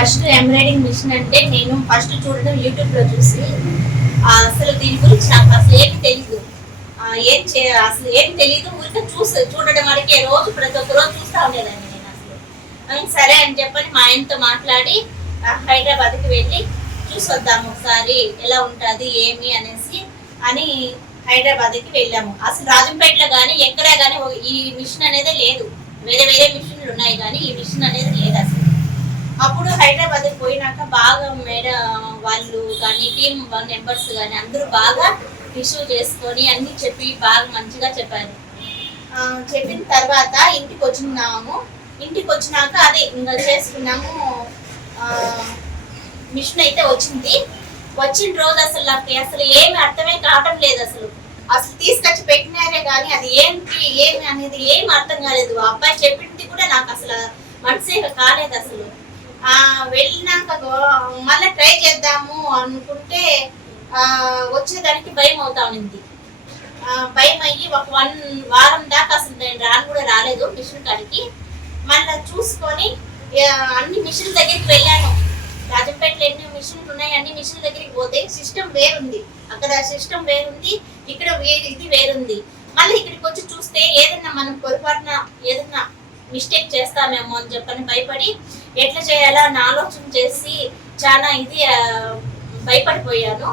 First embroidering machine అంటే నేను first చూడడం యూట్యూబ్ లో చూసి అసలు దీని గురించి నాకు అసలు ఏమి తెలీదు. అసలు ఏం తెలీదు, ఊరికే చూడడం వరకే. రోజు ప్రతి ఒక్క రోజు చూస్తూ ఉండేదాన్ని నేను. అసలు సరే అని చెప్పని మా ఆయనతో మాట్లాడి హైదరాబాద్కి వెళ్ళి చూసొద్దాము ఒకసారి ఎలా ఉంటుంది ఏమి అనేసి అని హైదరాబాద్కి వెళ్ళాము. అసలు రాజంపేటలో కానీ ఎక్కడా కానీ ఈ మిషన్ అనేది లేదు. వేరే వేరే మిషన్లు ఉన్నాయి కానీ ఈ మిషన్ అనేది లేదు అసలు. అప్పుడు హైదరాబాద్కి పోయినాక బాగా వాళ్ళు కానీ టీం మెంబర్స్ కానీ అందరూ బాగా రిసీవ్ చేసుకొని అన్ని చెప్పి బాగా మంచిగా చెప్పారు. చెప్పిన తర్వాత ఇంటికి వచ్చినాము. ఇంటికి వచ్చినాక అదే ఇంకా చేసుకున్నాము. మిషన్ అయితే వచ్చింది. వచ్చిన రోజు అసలు నాకు అసలు ఏమి అర్థమే కావటం లేదు. అసలు తీసుకొచ్చి పెట్టినారే కానీ అది ఏమి అనేది ఏమి అర్థం కాలేదు. ఆ అబ్బాయి చెప్పింది కూడా నాకు అసలు మనసే కాలేదు. అసలు వెళ్ళినాక మళ్ళీ ట్రై చేద్దాము అనుకుంటే వచ్చేదానికి భయం అవుతా ఉంది. భయం అయ్యి ఒక 1 వారం దాకా అసలు నేను కూడా రాలేదు మిషన్ కాడికి. మళ్ళీ చూసుకొని అన్ని మిషన్ దగ్గరికి వెళ్ళాను. రాజంపేటలో ఎన్ని మిషన్లు ఉన్నాయి, అన్ని మిషన్ల దగ్గరికి పోతే సిస్టమ్ వేరుంది. అక్కడ సిస్టమ్ వేరుంది, ఇక్కడ ఇది వేరుంది. మళ్ళీ ఇక్కడికి వచ్చి చూస్తే ఏదన్నా మనం పొరపాటున ఏదన్నా మిస్టేక్ చేస్తామేమో అని చెప్పని భయపడి ఎట్లా చేయాలో అని ఆలోచన చేసి చాలా భయపడిపోయాను.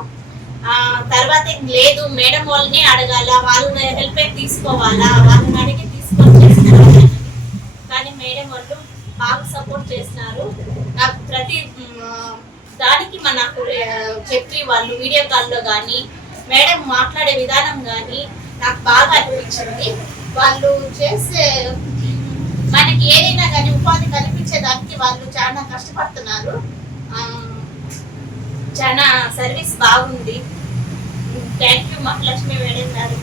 తర్వాత లేదు, మేడం వాళ్ళని అడగాల, వాళ్ళు హెల్ప్ తీసుకోవాలా, వాళ్ళని అడిగి తీసుకొని చేస్తున్నారు. కానీ మేడం వాళ్ళు బాగా సపోర్ట్ చేస్తున్నారు. నాకు ప్రతి దానికి నాకు చెప్పి వాళ్ళు వీడియో కాల్లో కానీ మేడం మాట్లాడే విధానం కానీ నాకు బాగా అనిపించింది. వాళ్ళు చేసే మనకి ఏదైనా కానీ ఉపాధి కల్పించేదానికి వాళ్ళు చాలా కష్టపడుతున్నారు. చాలా సర్వీస్ బాగుంది. థ్యాంక్ యూ మహాలక్ష్మి మేడం గారు.